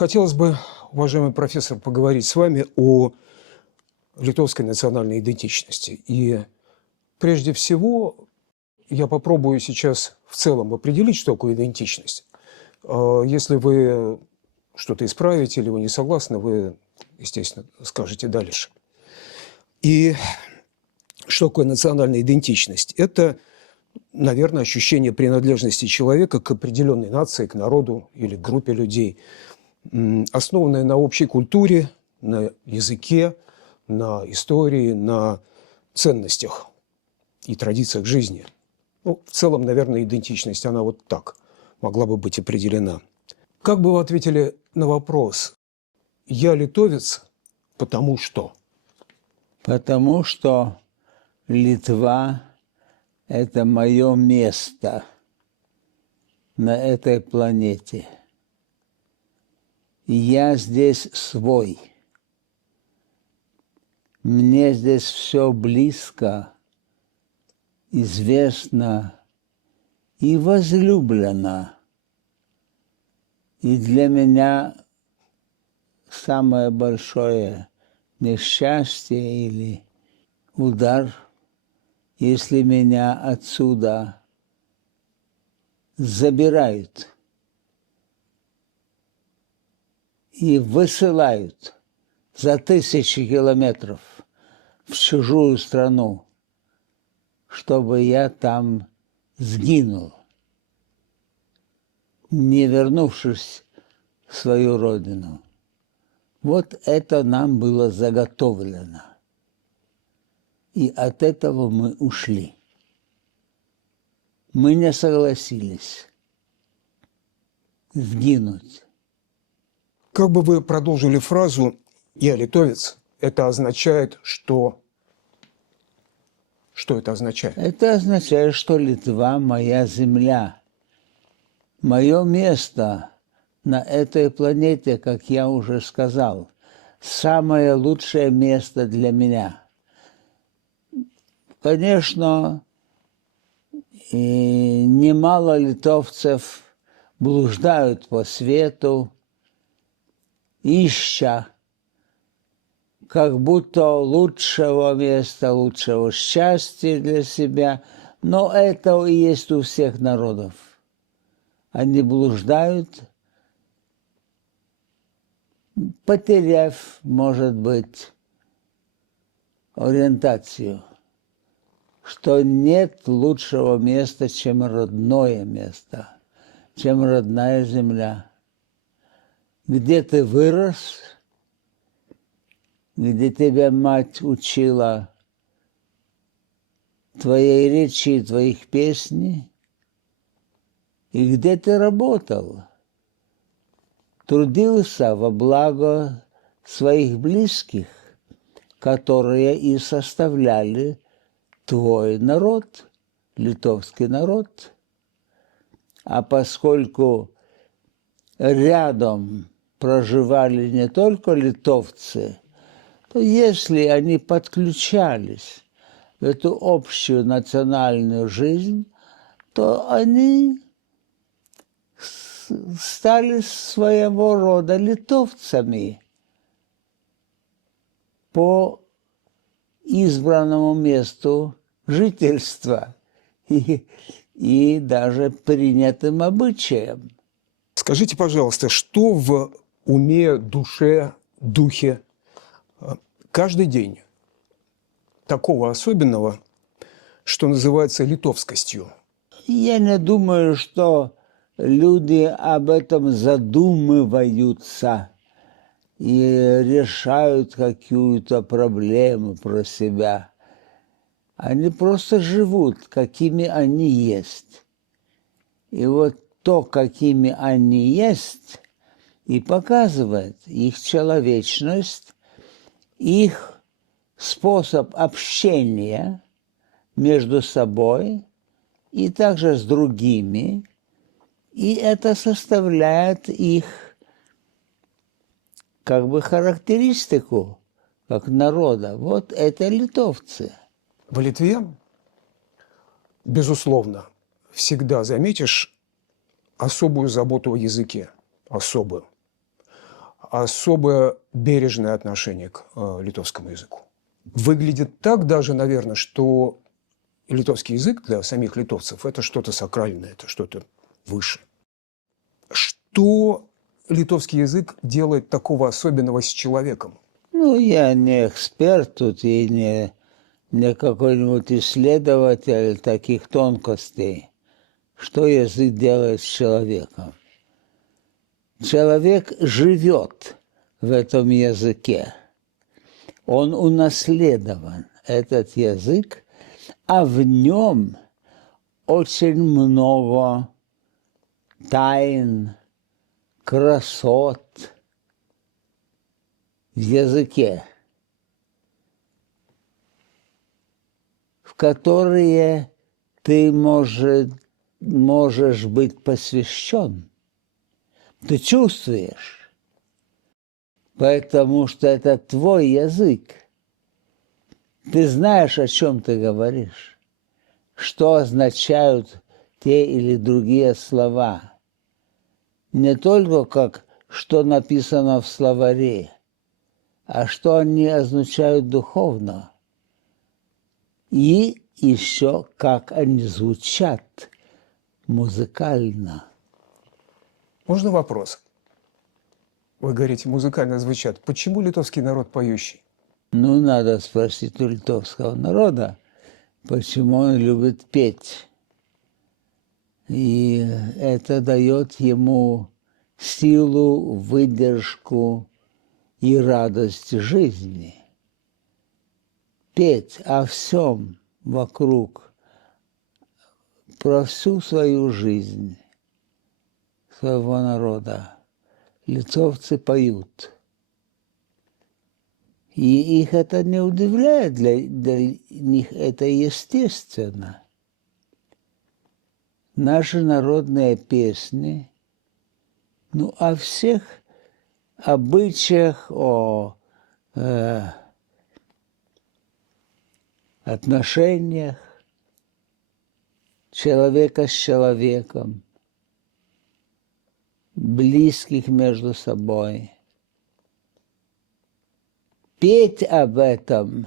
Хотелось бы, уважаемый профессор, поговорить с вами о литовской национальной идентичности. И прежде всего я попробую сейчас в целом определить, что такое идентичность. Если вы что-то исправите или вы не согласны, вы, естественно, скажете дальше. И что такое национальная идентичность? Это, наверное, ощущение принадлежности человека к определенной нации, к народу или к группе людей, основанное на общей культуре, на языке, на истории, на ценностях и традициях жизни. Ну, в целом, наверное, идентичность, она вот так могла бы быть определена. Как бы вы ответили на вопрос «Я литовец, потому что?» Потому что Литва – это мое место на этой планете. Я здесь свой. Мне здесь все близко, известно и возлюблено. И для меня самое большое несчастье или удар, если меня отсюда забирают и высылают за 1000 километров в чужую страну, чтобы я там сгинул, не вернувшись в свою родину. Вот это нам было заготовлено. И от этого мы ушли. Мы не согласились сгинуть. Как бы вы продолжили фразу «Я литовец», это означает, что… Что это означает? Это означает, что Литва – моя земля, мое место на этой планете, как я уже сказал, самое лучшее место для меня. Конечно, и немало литовцев блуждают по свету, ища как будто лучшего места, лучшего счастья для себя. Но это и есть у всех народов. Они блуждают, потеряв, может быть, ориентацию, что нет лучшего места, чем родное место, чем родная земля, где ты вырос, где тебя мать учила твоей речи, твоих песней, и где ты работал, трудился во благо своих близких, которые и составляли твой народ, литовский народ. А поскольку рядом проживали не только литовцы, то если они подключались в эту общую национальную жизнь, то они стали своего рода литовцами по избранному месту жительства и даже принятым обычаям. Скажите, пожалуйста, что в уме, душе, духе каждый день такого особенного, что называется литовскостью? Я не думаю, что люди об этом задумываются и решают какую-то проблему про себя. Они просто живут, какими они есть. И вот то, какими они есть, и показывает их человечность, их способ общения между собой и также с другими, и это составляет их как бы характеристику как народа. Вот это литовцы. В Литве, безусловно, всегда заметишь особую заботу о языке, особую. особое бережное отношение к литовскому языку. Выглядит так даже, наверное, что литовский язык для самих литовцев – это что-то сакральное, это что-то выше. Что литовский язык делает такого особенного с человеком? Ну, я не эксперт тут и не какой-нибудь исследователь таких тонкостей. Что язык делает с человеком? Человек живет в этом языке. Он унаследован, этот язык, а в нем очень много тайн, красот в языке, в которые ты можешь быть посвящен. Ты чувствуешь, потому что это твой язык. Ты знаешь, о чем ты говоришь, что означают те или другие слова. Не только как что написано в словаре, а что они означают духовно. И еще как они звучат музыкально. Можно вопрос? Вы говорите, музыкально звучат. Почему литовский народ поющий? Ну, надо спросить у литовского народа, почему он любит петь. И это дает ему силу, выдержку и радость жизни. Петь о всем вокруг, про всю свою жизнь своего народа. Литовцы поют. И их это не удивляет, для них это естественно. Наши народные песни, ну, о всех обычаях, о отношениях человека с человеком, близких между собой. Петь об этом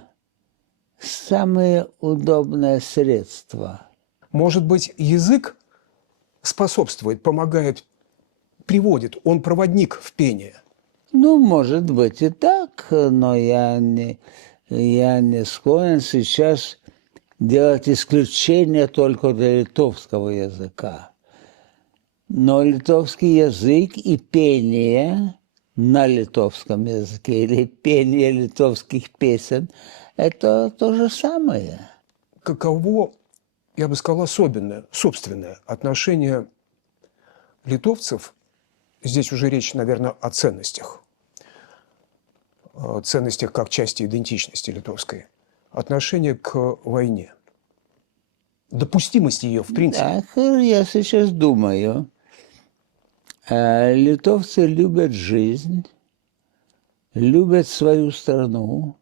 – самое удобное средство. Может быть, язык способствует, помогает, приводит, он проводник в пение? Ну, может быть и так, но я не склонен сейчас делать исключение только для литовского языка. Но литовский язык и пение на литовском языке или пение литовских песен – это то же самое. Каково, я бы сказал, особенное, собственное отношение литовцев, здесь уже речь, наверное, о ценностях как части идентичности литовской, отношение к войне, допустимость ее в принципе. Так, я сейчас думаю. Литовцы любят жизнь, любят свою страну,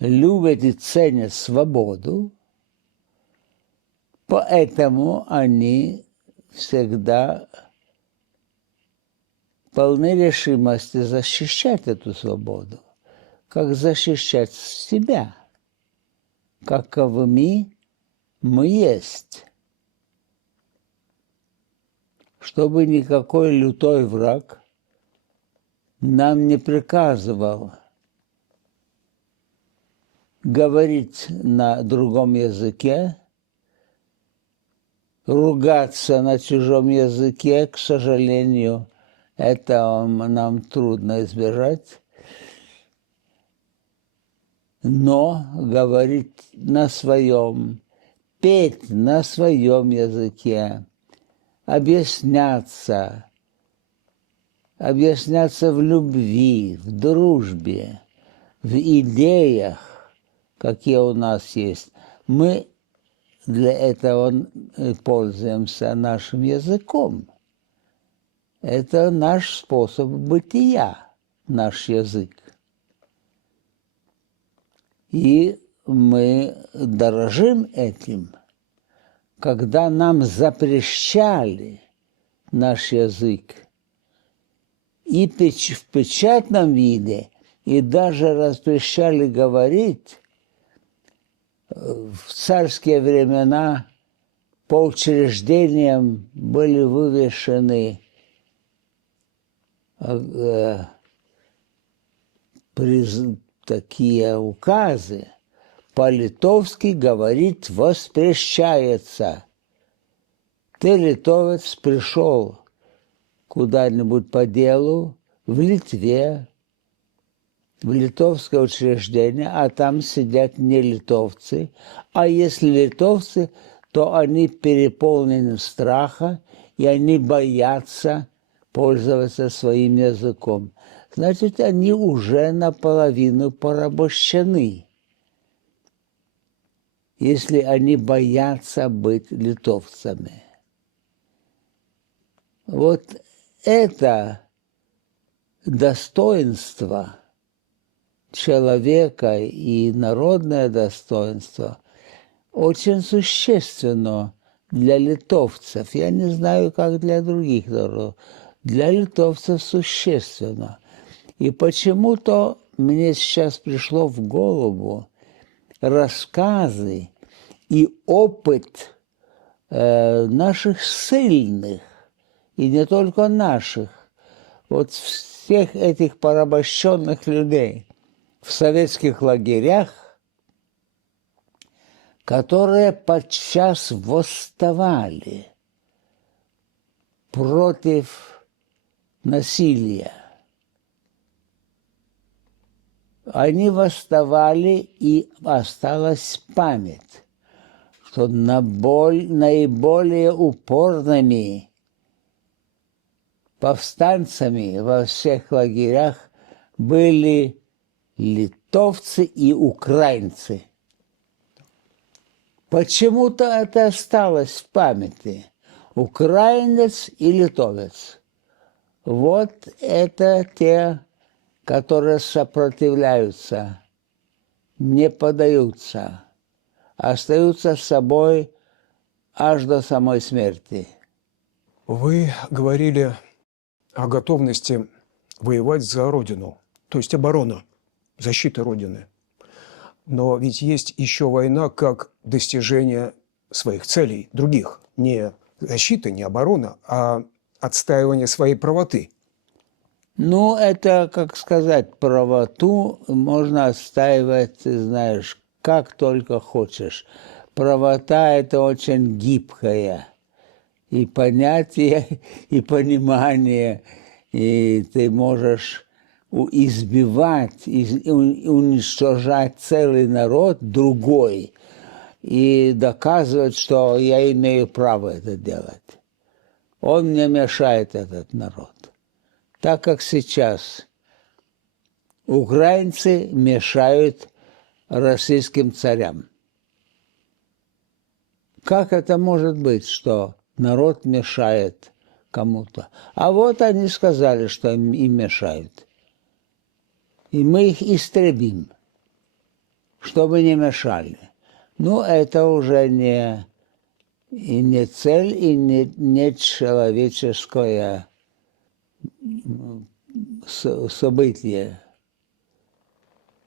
любят и ценят свободу, поэтому они всегда полны решимости защищать эту свободу, как защищать себя, каковыми мы есть. Чтобы никакой лютой враг нам не приказывал говорить на другом языке, ругаться на чужом языке, к сожалению, это нам трудно избежать, но говорить на своем, петь на своем языке, объясняться в любви, в дружбе, в идеях, какие у нас есть. Мы для этого пользуемся нашим языком. Это наш способ бытия, наш язык. И мы дорожим этим. Когда нам запрещали наш язык и в печатном виде, и даже запрещали говорить. В царские времена по учреждениям были вывешены такие указы. По-литовски говорить воспрещается. Ты, литовец, пришел куда-нибудь по делу в Литве, в литовское учреждение, а там сидят не литовцы. А если литовцы, то они переполнены страха, и они боятся пользоваться своим языком. Значит, они уже наполовину порабощены, если они боятся быть литовцами. Вот это достоинство человека и народное достоинство очень существенно для литовцев. Я не знаю, как для других народов. Для литовцев существенно. И почему-то мне сейчас пришло в голову рассказы и опыт наших сильных, и не только наших, вот всех этих порабощенных людей в советских лагерях, которые подчас восставали против насилия. Они восставали, и осталась память, что наиболее упорными повстанцами во всех лагерях были литовцы и украинцы. Почему-то это осталось в памяти. Украинец и литовец. Вот это те, которые сопротивляются, не поддаются, остаются с собой аж до самой смерти. Вы говорили о готовности воевать за Родину, то есть оборона, защита Родины. Но ведь есть еще война как достижение своих целей, других. Не защита, не оборона, а отстаивание своей правоты. Ну, это, как сказать, правоту можно отстаивать, ты знаешь, как только хочешь. Правота – это очень гибкое и понятие, и понимание, и ты можешь избивать, уничтожать целый народ, другой, и доказывать, что я имею право это делать. Он мне мешает, этот народ. Так как сейчас украинцы мешают российским царям. Как это может быть, что народ мешает кому-то? А вот они сказали, что им мешают. И мы их истребим, чтобы не мешали. Ну, это уже не цель, и не человеческое событие,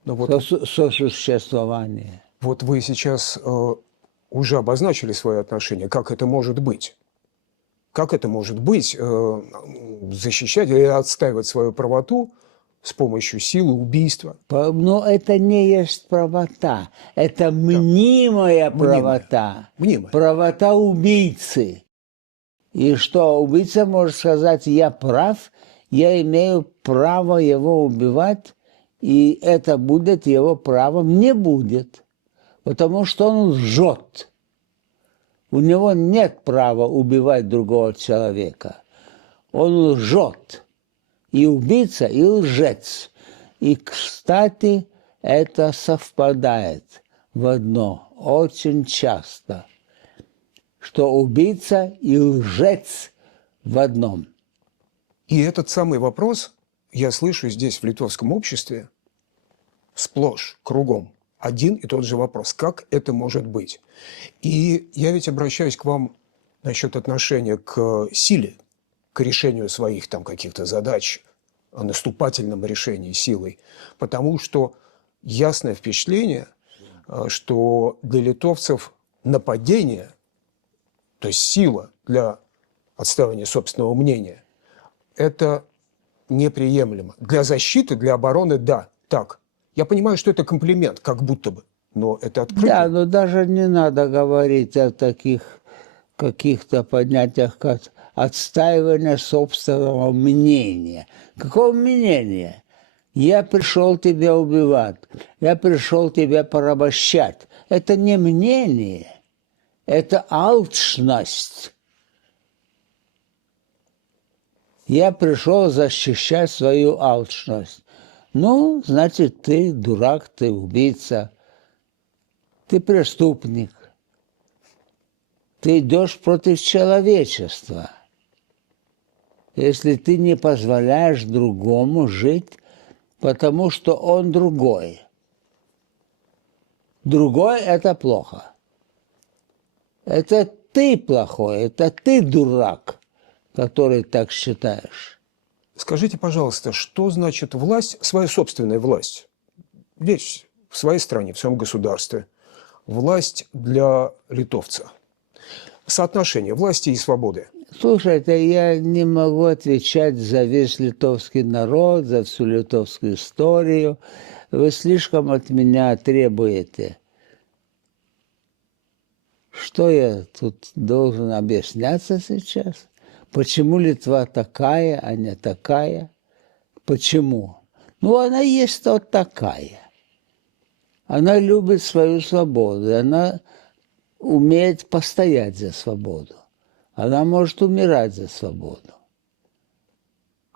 сосуществование. Вот вы сейчас уже обозначили свое отношение, как это может быть. Как это может быть защищать или отстаивать свою правоту с помощью силы, убийства? Но это не есть правота, это мнимая правота. Мнимая. Правота убийцы. И что, убийца может сказать: я прав, я имею право его убивать, и это будет его правом? Не будет, потому что он лжет. У него нет права убивать другого человека. Он лжет. И убийца, и лжец. И, кстати, это совпадает в одно очень часто, что убийца и лжец в одном. И этот самый вопрос я слышу здесь, в литовском обществе, сплошь, кругом. Один и тот же вопрос. Как это может быть? И я ведь обращаюсь к вам насчет отношения к силе, к решению своих там каких-то задач, наступательном решении силой, потому что ясное впечатление, что для литовцев нападение, то есть сила для отстаивания собственного мнения, это неприемлемо. Для защиты, для обороны – да, так. Я понимаю, что это комплимент, как будто бы, но это открытие. Да, но даже не надо говорить о таких каких-то понятиях, как отстаивание собственного мнения. Какого мнения? Я пришел тебя убивать, я пришел тебя порабощать. Это не мнение, это алчность. Я пришел защищать свою алчность. Ну, значит, ты дурак, ты убийца, ты преступник. Ты идешь против человечества. Если ты не позволяешь другому жить, потому что он другой. Другой – это плохо. Это ты плохой, это ты дурак, который так считаешь. Скажите, пожалуйста, что значит власть, своя собственная власть? Здесь, в своей стране, в своем государстве. Власть для литовца. Соотношение власти и свободы. Слушайте, я не могу отвечать за весь литовский народ, за всю литовскую историю. Вы слишком от меня требуете. Что я тут должен объясняться сейчас? Почему Литва такая, а не такая? Почему? Ну, она есть вот такая. Она любит свою свободу, она умеет постоять за свободу. Она может умирать за свободу.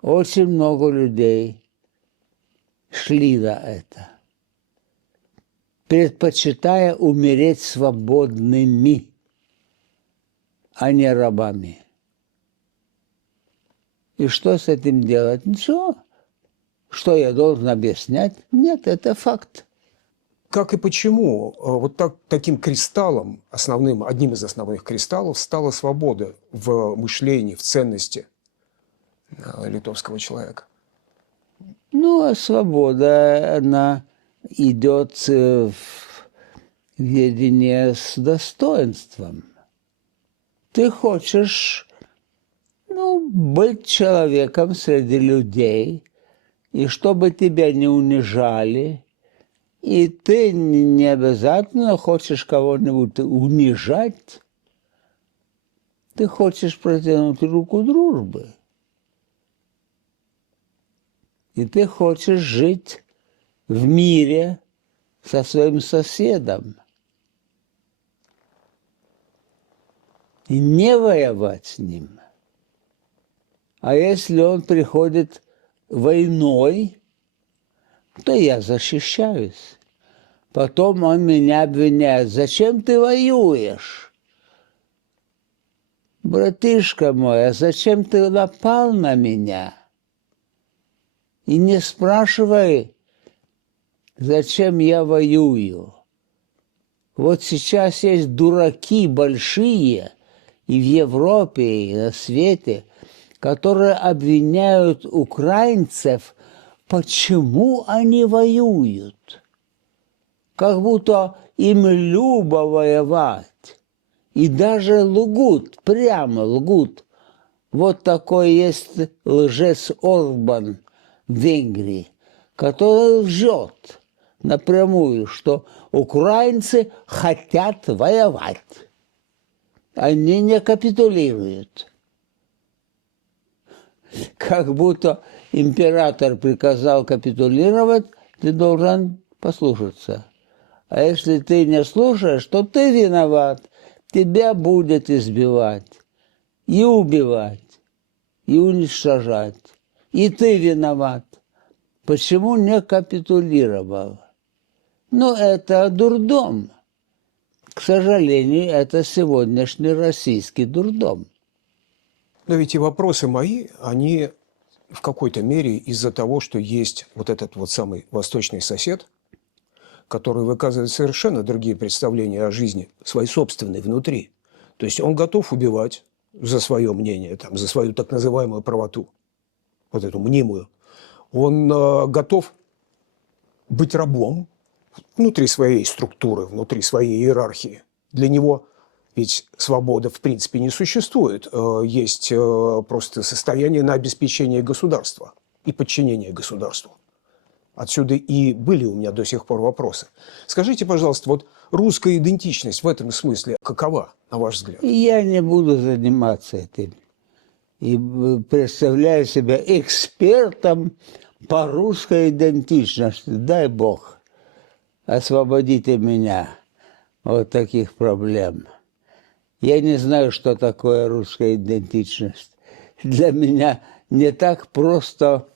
Очень много людей шли на это, предпочитая умереть свободными, а не рабами. И что с этим делать? Ничего. Что я должен объяснять? Нет, это факт. Как и почему вот таким кристаллом, одним из основных кристаллов, стала свобода в мышлении, в ценности литовского человека? Ну, а свобода, она идет в едине с достоинством. Ты хочешь, быть человеком среди людей, и чтобы тебя не унижали, и ты не обязательно хочешь кого-нибудь унижать, ты хочешь протянуть руку дружбы. И ты хочешь жить в мире со своим соседом. И не воевать с ним. А если он приходит войной, то я защищаюсь. Потом он меня обвиняет. Зачем ты воюешь? Братишка мой, а зачем ты напал на меня? И не спрашивай, зачем я воюю. Вот сейчас есть дураки большие и в Европе, и на свете, которые обвиняют украинцев, почему они воюют. Как будто им любо воевать. И даже лгут, прямо лгут. Вот такой есть лжец Орбан в Венгрии, который лжет напрямую, что украинцы хотят воевать. Они не капитулируют. Как будто император приказал капитулировать, ты должен послушаться. А если ты не слушаешь, то ты виноват. Тебя будет избивать, и убивать, и уничтожать. И ты виноват. Почему не капитулировал? Это дурдом. К сожалению, это сегодняшний российский дурдом. Но ведь и вопросы мои, они в какой-то мере из-за того, что есть вот этот вот самый восточный сосед, который выказывает совершенно другие представления о жизни, свои собственные внутри. То есть он готов убивать за свое мнение, за свою так называемую правоту, вот эту мнимую. Он готов быть рабом внутри своей структуры, внутри своей иерархии. Для него ведь свобода в принципе не существует. Есть просто состояние на обеспечение государства и подчинение государству. Отсюда и были у меня до сих пор вопросы. Скажите, пожалуйста, вот русская идентичность в этом смысле какова, на ваш взгляд? Я не буду заниматься этим. И представляю себя экспертом по русской идентичности. Дай Бог, освободите меня от таких проблем. Я не знаю, что такое русская идентичность. Для меня не так просто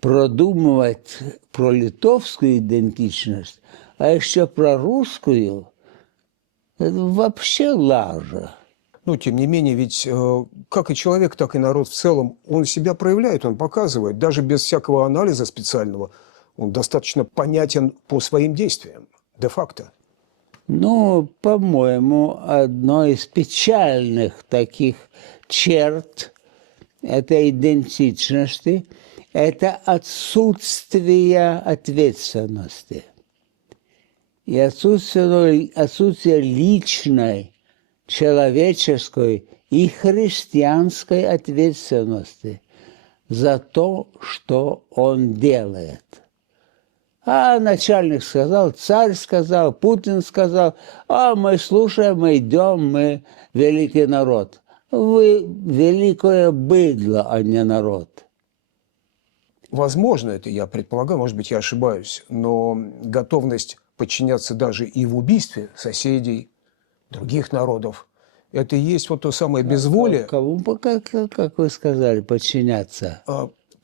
продумывать про литовскую идентичность, а еще про русскую. Это вообще лажа. Но, тем не менее, ведь как и человек, так и народ в целом, он себя проявляет, он показывает. Даже без всякого анализа специального, он достаточно понятен по своим действиям, де-факто. Ну, по-моему, одной из печальных таких черт этой идентичности – это отсутствие ответственности. И отсутствие личной, человеческой и христианской ответственности за то, что он делает. А начальник сказал, царь сказал, Путин сказал, а мы слушаем, мы идем, мы великий народ. Вы великое быдло, а не народ. Возможно, это я предполагаю, может быть, я ошибаюсь, но готовность подчиняться даже и в убийстве соседей, других народов, это и есть вот то самое безволие. Кому, как вы сказали, подчиняться?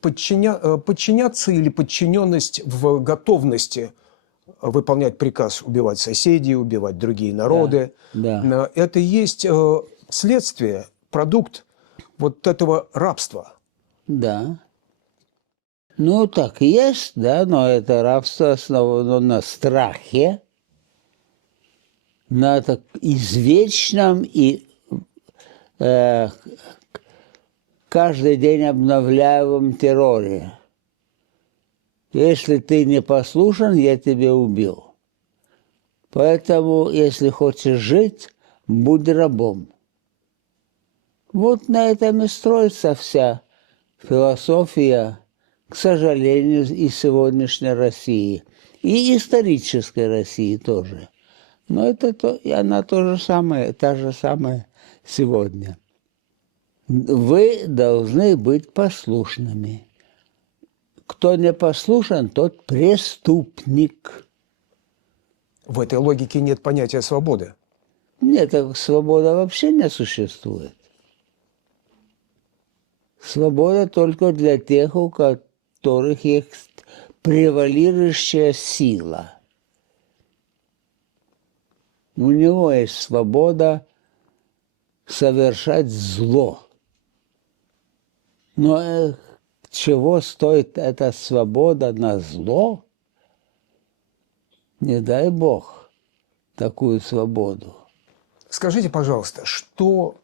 Подчиняться или подчиненность в готовности выполнять приказ убивать соседей, убивать другие народы. Да. Это и есть следствие, продукт вот этого рабства. Да. Ну, так и есть, да, но это рабство основано на страхе, на извечном и каждый день обновляемом терроре. Если ты не послушен, я тебя убил. Поэтому, если хочешь жить, будь рабом. Вот на этом и строится вся философия, к сожалению, и сегодняшней России, и исторической России тоже. Но это и она то же самое, та же самая сегодня. Вы должны быть послушными. Кто не послушен, тот преступник. В этой логике нет понятия свободы. Нет, свобода вообще не существует. Свобода только для тех, у которых есть превалирующая сила. У него есть свобода совершать зло. Но чего стоит эта свобода на зло? Не дай Бог такую свободу. Скажите, пожалуйста, что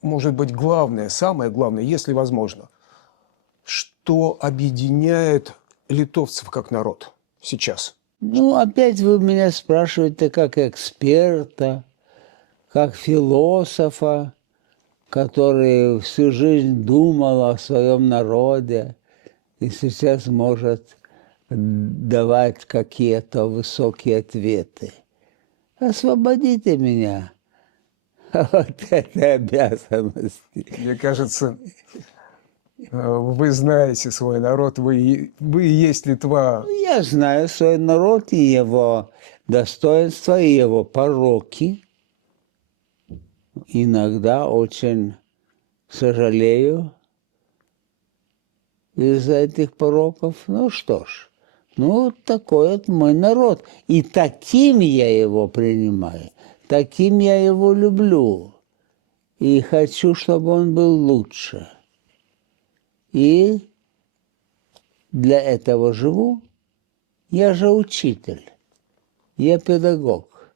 может быть главное, самое главное, если возможно, что объединяет литовцев как народ сейчас? Ну, опять вы меня спрашиваете как эксперта, как философа, который всю жизнь думал о своем народе и сейчас может давать какие-то высокие ответы. Освободите меня от этой обязанности. Мне кажется, вы знаете свой народ, вы и есть Литва. Я знаю свой народ и его достоинства, и его пороки. Иногда очень сожалею из-за этих пороков. Ну что ж, такой вот мой народ. И таким я его принимаю, таким я его люблю. И хочу, чтобы он был лучше. И для этого живу. Я же учитель, я педагог.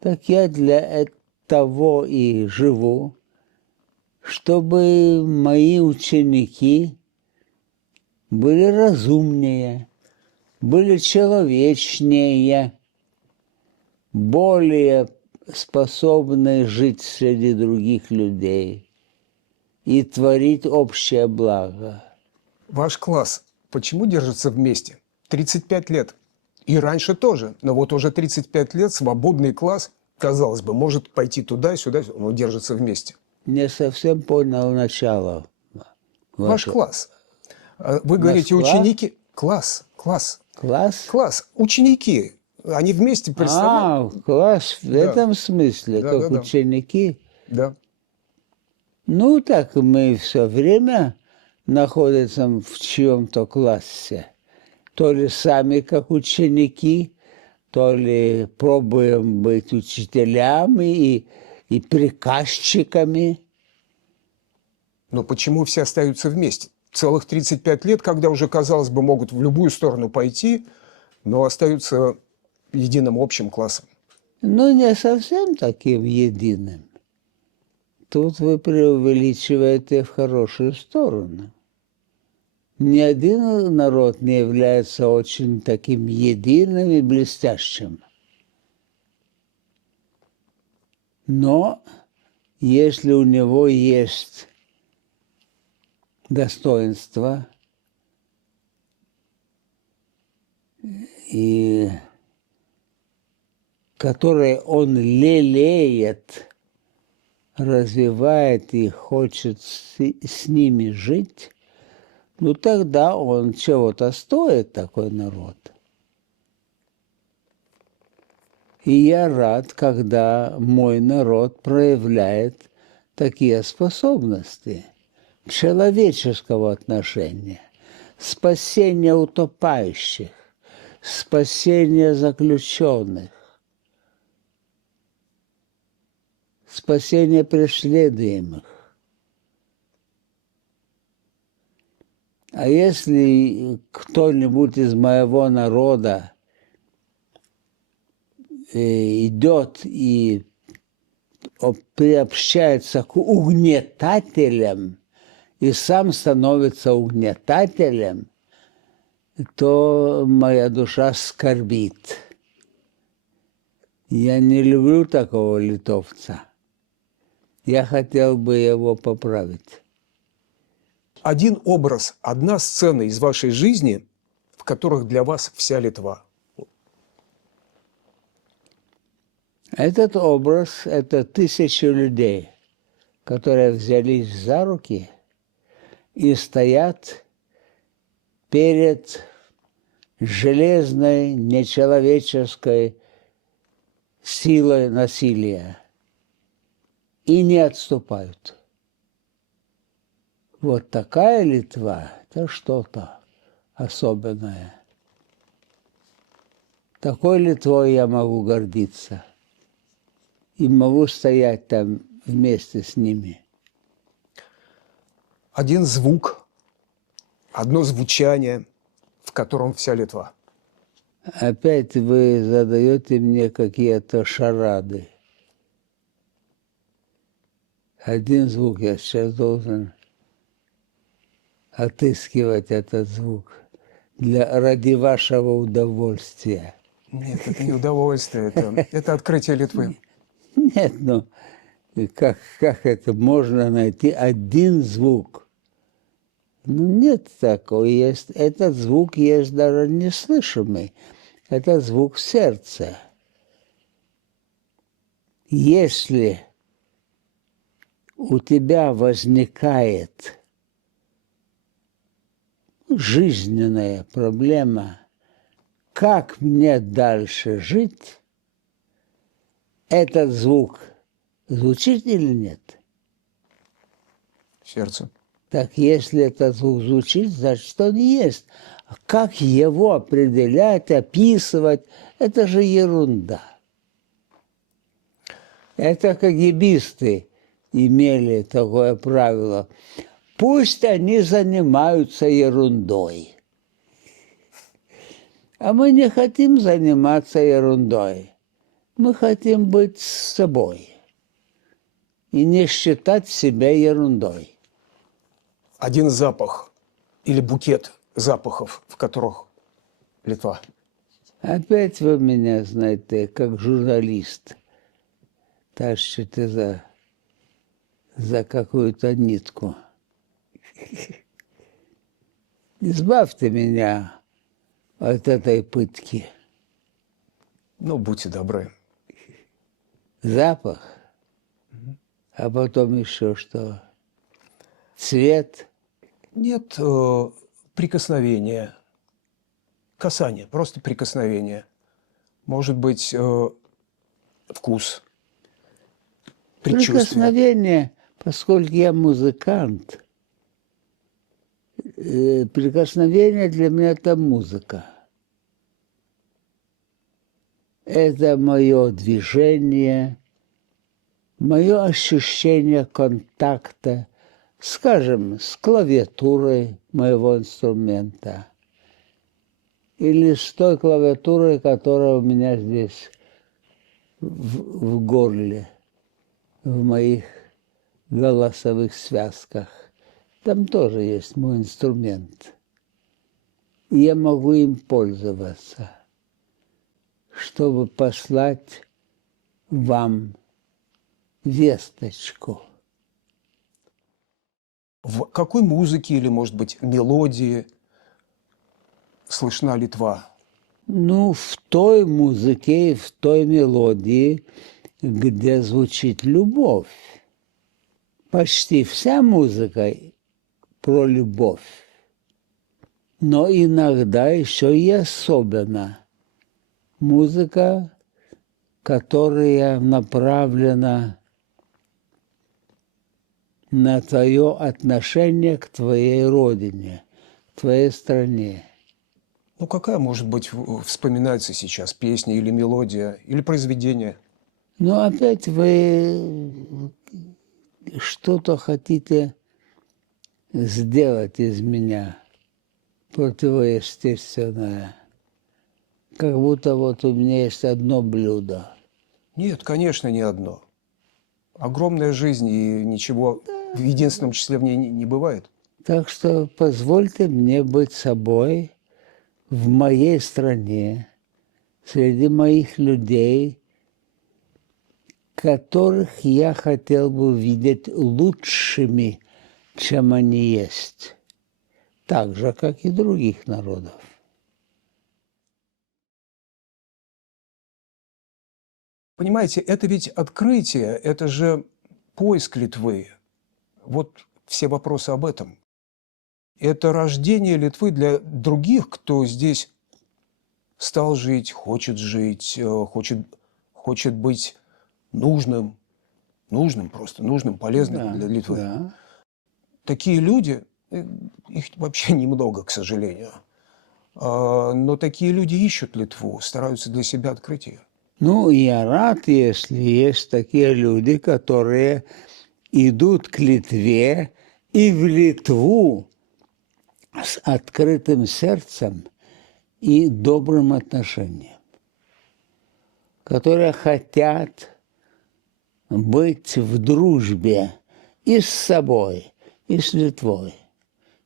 Так я для того и живу, чтобы мои ученики были разумнее, были человечнее, более способны жить среди других людей и творить общее благо. Ваш класс почему держится вместе? 35 лет. И раньше тоже. Но вот уже 35 лет свободный класс, казалось бы, может пойти туда и сюда, но держится вместе. Не совсем понял начало. Ваш класс. Вы говорите, Москва? ученики... Класс. Класс? Ученики. Они вместе представляют. Класс в Да. этом смысле, Да, как да, да. ученики. Да. Ну, так мы все время находимся в чьем-то классе. То ли сами как ученики, то ли пробуем быть учителями и приказчиками. Но почему все остаются вместе? Целых 35 лет, когда уже, казалось бы, могут в любую сторону пойти, но остаются единым общим классом. Ну, не совсем таким единым. Тут вы преувеличиваете в хорошую сторону. Ни один народ не является очень таким единым и блестящим. Но если у него есть достоинство и которые он лелеет, развивает и хочет с ними жить, ну тогда он чего-то стоит, такой народ. И я рад, когда мой народ проявляет такие способности человеческого отношения, спасения утопающих, спасения заключенных, спасения преследуемых. А если кто-нибудь из моего народа идет и приобщается к угнетателям и сам становится угнетателем, то моя душа скорбит. Я не люблю такого литовца. Я хотел бы его поправить. Один образ, одна сцена из вашей жизни, в которых для вас вся Литва. Этот образ – это 1000 людей, которые взялись за руки и стоят перед железной, нечеловеческой силой насилия и не отступают. Вот такая Литва – это что-то особенное. Такой Литвой я могу гордиться и могу стоять там вместе с ними. Один звук, одно звучание, в котором вся Литва. Опять вы задаете мне какие-то шарады. Один звук я сейчас должен отыскивать этот звук ради вашего удовольствия. Нет, это не удовольствие, это открытие Литвы. Нет, ну как это можно найти один звук? Ну нет такого. Есть, этот звук есть даже неслышимый. Это звук сердца. Если у тебя возникает жизненная проблема, как мне дальше жить, этот звук звучит или нет? Сердце. Так если этот звук звучит, значит он есть. А как его определять, описывать, это же ерунда. Это кагибисты имели такое правило. Пусть они занимаются ерундой. А мы не хотим заниматься ерундой. Мы хотим быть с собой и не считать себя ерундой. Один запах или букет запахов, в которых Литва? Опять вы меня, знаете, как журналист, тащите за какую-то нитку. Избавьте меня от этой пытки. Ну, будьте добры. Запах, а потом еще что? Цвет. Нет, прикосновения, касание, просто прикосновение. Может быть, вкус, предчувствие. Прикосновение, поскольку я музыкант, прикосновение для меня – это музыка. Это мое движение, мое ощущение контакта, скажем, с клавиатурой моего инструмента или с той клавиатурой, которая у меня здесь в горле, в моих голосовых связках. Там тоже есть мой инструмент. И я могу им пользоваться, чтобы послать вам весточку. В какой музыке или, может быть, мелодии слышна Литва? Ну, в той музыке и в той мелодии, где звучит любовь. Почти вся музыка про любовь. Но иногда еще и особенно музыка, которая направлена на твое отношение к твоей родине, твоей стране. Ну, какая, может быть, вспоминается сейчас песня или мелодия, или произведение? Но опять вы что-то хотите сделать из меня противоестественное. Как будто вот у меня есть одно блюдо. Нет, конечно, не одно. Огромная жизнь, и ничего в единственном числе в ней не бывает. Так что позвольте мне быть собой в моей стране, среди моих людей, которых я хотел бы видеть лучшими, чем они есть. Так же, как и других народов. Понимаете, это ведь открытие, это же поиск Литвы. Вот все вопросы об этом. Это рождение Литвы для других, кто здесь стал жить, хочет быть нужным, полезным для Литвы. Да. Такие люди, их вообще немного, к сожалению, но такие люди ищут Литву, стараются для себя открыть ее. Ну, я рад, если есть такие люди, которые идут к Литве и в Литву с открытым сердцем и добрым отношением, которые хотят быть в дружбе и с собой, и с Литвой,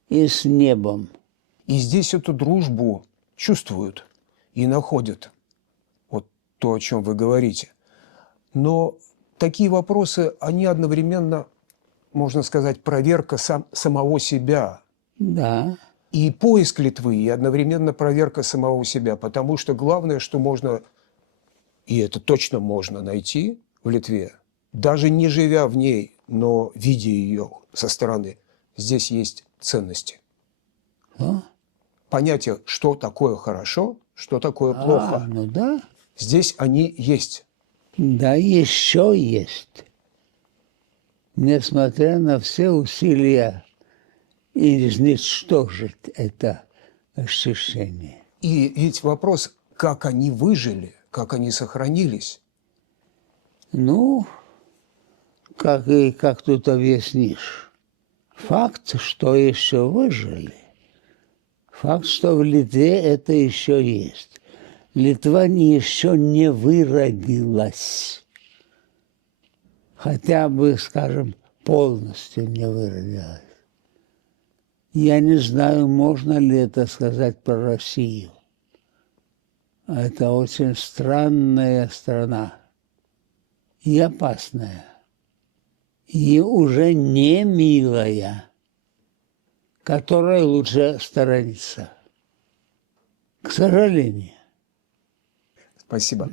и с небом. И здесь эту дружбу чувствуют и находят. Вот то, о чем вы говорите. Но такие вопросы, они одновременно, можно сказать, проверка самого себя. Да. И поиск Литвы, и одновременно проверка самого себя. Потому что главное, что можно, и это точно можно найти в Литве, даже не живя в ней, но видя ее со стороны, здесь есть ценности. А? Понятие, что такое хорошо, что такое плохо. Ну да. Здесь они есть. Да, еще есть. Несмотря на все усилия изничтожить это ощущение. И ведь вопрос, как они выжили, как они сохранились. Ну, как тут объяснишь? Факт, что еще выжили. Факт, что в Литве это еще есть. Литва еще не выродилась. Хотя бы, скажем, полностью не выродилась. Я не знаю, можно ли это сказать про Россию. Это очень странная страна и опасная, и уже не милая, которой лучше сторониться. К сожалению. Спасибо.